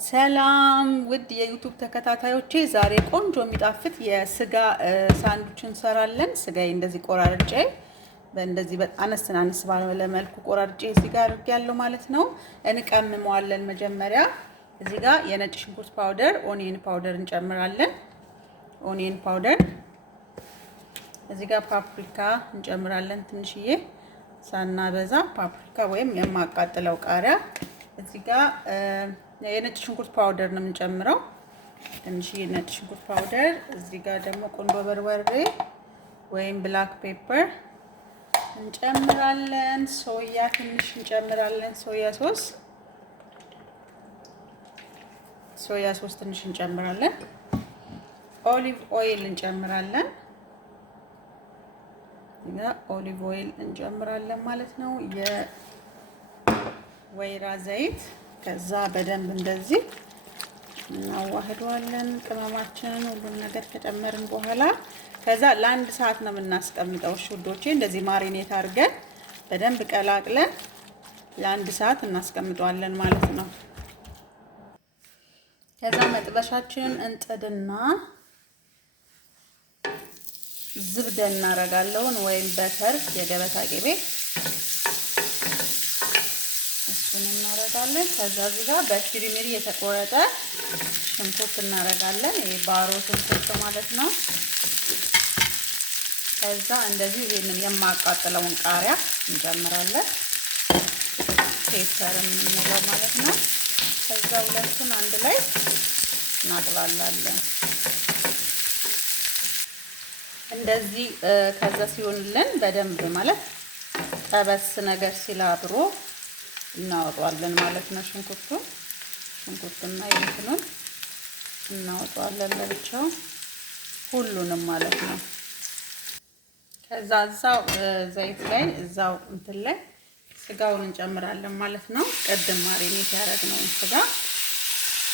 ሰላም ውድ የዩቱብ ተከታታዮቼ፣ ዛሬ ቆንጆ የሚጣፍጥ የስጋ ሳንዱች እንሰራለን። ስጋዬ እንደዚህ ቆራርጬ በእንደዚህ አነስ ባለ መልኩ ቆራርጬ እዚህ ጋር አድርጌያለሁ ማለት ነው። እንቀምመዋለን። መጀመሪያ እዚህ ጋር የነጭ ሽንኩርት ፓውደር፣ ኦኒየን ፓውደር እንጨምራለን። ኦኒየን ፓውደር፣ እዚህ ጋር ፓፕሪካ እንጨምራለን። ትንሽዬ ሳናበዛ ፓፕሪካ ወይም የማቃጥለው ቃሪያ። እዚህ ጋር የነጭ ሽንኩርት ፓውደር ነው የምንጨምረው። ትንሽዬ ነጭ ሽንኩርት ፓውደር። እዚህ ጋር ደግሞ ቆንጆ በርበሬ ወይም ብላክ ፔፐር እንጨምራለን። ሶያ ትንሽ እንጨምራለን። ሶያ ሶስ ትንሽ እንጨምራለን። ኦሊቭ ኦይል እንጨምራለን። ኦሊቭ ኦይል እንጨምራለን ማለት ነው። የወይራ ዘይት። ከዛ በደንብ እንደዚህ እናዋህደዋለን። ቅመማችንን ሁሉን ነገር ከጨመርን በኋላ ከዛ ለአንድ ሰዓት ነው የምናስቀምጠው። ውዶቼ እንደዚህ ማሪኔት አድርገን በደንብ ቀላቅለን ለአንድ ሰዓት እናስቀምጠዋለን ማለት ነው። ከዛ መጥበሻችንን እንጥድና ዝብደ እናረጋለን ወይም በተር የገበታ ቅቤ እሱን እናረጋለን። ከዛ እዚህ ጋር በሽሪሚሪ የተቆረጠ ሽንኩርት እናረጋለን። ይሄ ባሮ ሽንኩርት ማለት ነው። ከዛ እንደዚህ ይሄንን የማቃጥለውን ቃሪያ እንጨምራለን። ፔፐር የምንለው ማለት ነው። ከዛ ሁለቱን አንድ ላይ እናጥላላለን እንደዚህ። ከዛ ሲሆንልን በደንብ ማለት ጠበስ ነገር ሲል አብሮ እናወጣዋለን ማለት ነው። ሽንኩርቱና ይሄንን እናወጣዋለን ለብቻው ሁሉንም ማለት ነው። ከዛ እዛው ዘይት ላይ እዛው እንትን ላይ ስጋውን እንጨምራለን ማለት ነው። ቅድም ማሪኔት ያደረግነውን ስጋ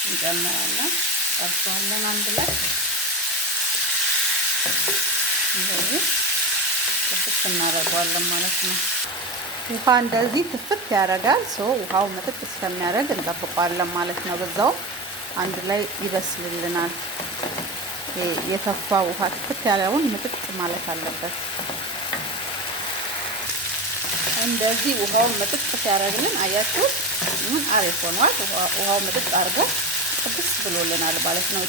እንጨምራለን፣ ጠብሰዋለን አንድ ላይ እንደዚህ ጥብስ እናደርገዋለን ማለት ነው። ውሃ እንደዚህ ትፍት ያደርጋል። ውሃው ምጥጥ እስከሚያደርግ እንጠብቀዋለን ማለት ነው። በዛው አንድ ላይ ይበስልልናል። የተፋ ውሃ ትፍት ያለውን ምጥጥ ማለት አለበት። እንደዚህ ውሃውን ምጥጥ ሲያደርግልን አያችሁ ምን አሪፍ ሆኗል። ውሃው ምጥጥ አድርጎ ጥብስ ብሎልናል ማለት ነው።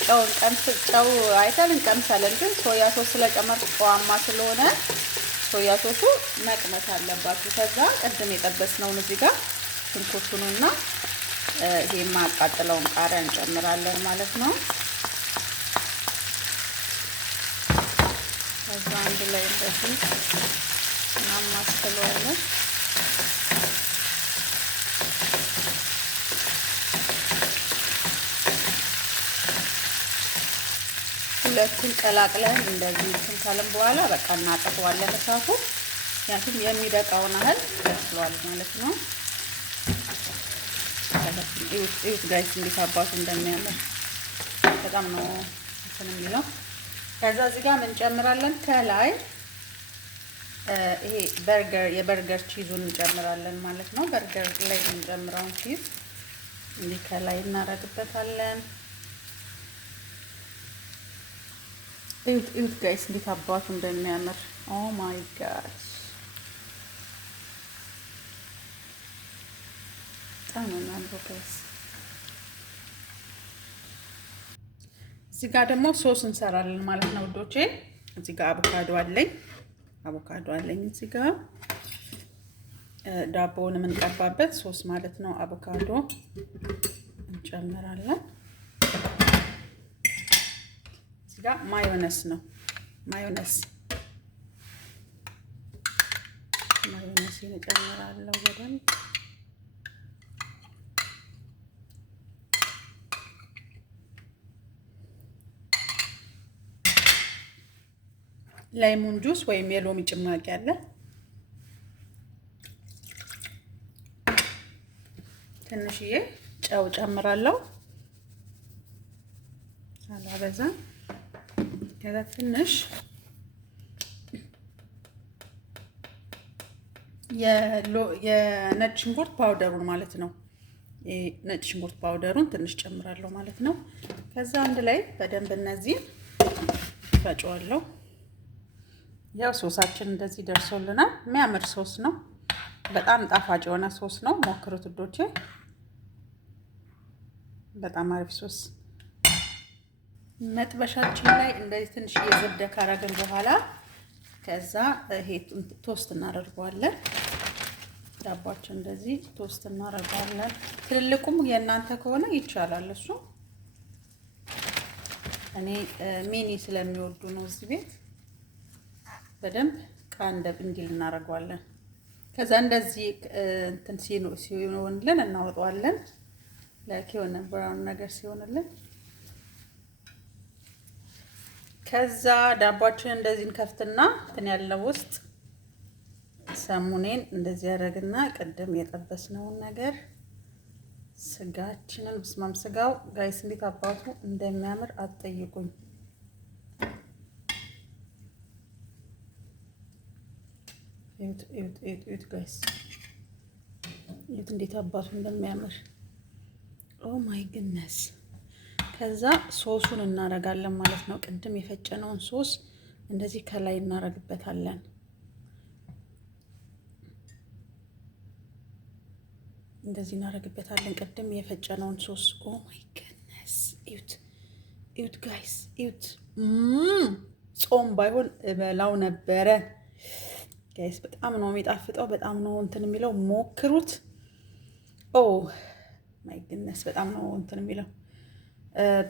ጨው አይተን እንቀምሳለን፣ ግን ሶያ ሶስ ስለጨመርኩ ጨዋማ ስለሆነ ሶያ ሶሱ መቅመስ አለባችሁ። ከዛ ቅድም የጠበስነውን እዚህ ጋር ሽንኩርቱንና ይሄ የማቃጥለውን ቃሪያ እንጨምራለን ማለት ነው። ከዛ አንድ ላይ እንደዚህ እናማስለዋለን። ሁለቱን ቀላቅለን እንደዚህ እንትን ካለን በኋላ በቃ እናጠፋዋለን እሳቱ። ምክንያቱም የሚደቃውን ያህል በስሏል ማለት ነው። እዩት ጋይስ እንዴት አባቱ እንደሚያምር በጣም ነው እንትን የሚለው። ከዛ እዚህ ጋር ምን እንጨምራለን? ከላይ ይሄ የበርገር ቺዙን እንጨምራለን ማለት ነው። በርገር ላይ የምንጨምረውን ቺዝ እንዲህ ከላይ እናደርግበታለን። እዩት ጋይስ እንዴት አባቱ እንደሚያምር። ኦ ማይ ጋድ በጣም ነው የሚያምረው ጋይስ። እዚህ ጋር ደግሞ ሶስ እንሰራለን ማለት ነው ውዶቼ። እዚህ ጋር አቮካዶ አለኝ እዚህ ጋር ዳቦውን የምንቀባበት ሶስ ማለት ነው። አቮካዶ እንጨምራለን። እዚህ ጋር ማዮነስ እንጨምራለሁ በደንብ። ላይሙን ጁስ ወይም የሎሚ ጭማቂ አለ። ትንሽዬ ጨው ጨምራለሁ አላበዛ። ከዛ ትንሽ የነጭ ሽንኩርት ፓውደሩን ማለት ነው ነጭ ሽንኩርት ፓውደሩን ትንሽ ጨምራለሁ ማለት ነው። ከዛ አንድ ላይ በደንብ እነዚህ ፈጫዋለሁ። ያው ሶሳችን እንደዚህ ደርሶልናል። የሚያምር ሶስ ነው። በጣም ጣፋጭ የሆነ ሶስ ነው። ሞክሩት ውዶቼ። በጣም አሪፍ ሶስ። መጥበሻችን ላይ እንደዚህ ትንሽ የዘብደ ካረግን በኋላ ከዛ ይሄ ቶስት እናደርገዋለን። ዳባችን እንደዚህ ቶስት እናደርገዋለን። ትልልቁም የእናንተ ከሆነ ይቻላል እሱ። እኔ ሚኒ ስለሚወዱ ነው እዚህ ቤት። በደንብ ቃንደብ እንዲል እናደርገዋለን። ከዛ እንደዚህ እንትን ሲሆንልን እናወጣዋለን። ላይክ የሆነ ብራውን ነገር ሲሆንልን ከዛ ዳባችን እንደዚህ እንከፍትና እንትን ያለው ውስጥ ሰሙኔን እንደዚህ ያደርግና ቅድም የጠበስነውን ነገር ስጋችንን በስማም ስጋው ጋይስ እንዴት አባቱ እንደሚያምር አትጠይቁኝ። እዩት ጋይስ፣ እዩት እንዴት አባቱ እንደሚያምር። ኦ ማይ ግነስ። ከዛ ሶሱን እናረጋለን ማለት ነው። ቅድም የፈጨነውን ሶስ እንደዚህ ከላይ እናረግበታለን። እንደዚህ እናረግበታለን ቅድም የፈጨነውን ሶስ። ኦ ማይ ግነስ። እዩት እዩት ጋይስ እዩት። ጾም ባይሆን እበላው ነበረ ጋይስ። በጣም ነው የሚጣፍጠው። በጣም ነው እንትን የሚለው። ሞክሩት። ኦ ማይ ግነስ በጣም ነው እንትን የሚለው።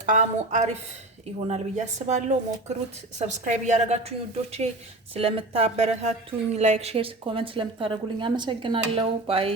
ጣዕሙ አሪፍ ይሆናል ብዬ አስባለሁ። ሞክሩት። ሰብስክራይብ እያደረጋችሁኝ ውዶቼ፣ ስለምታበረታቱኝ ላይክ፣ ሼር፣ ኮሜንት ስለምታደርጉልኝ አመሰግናለሁ። ባይ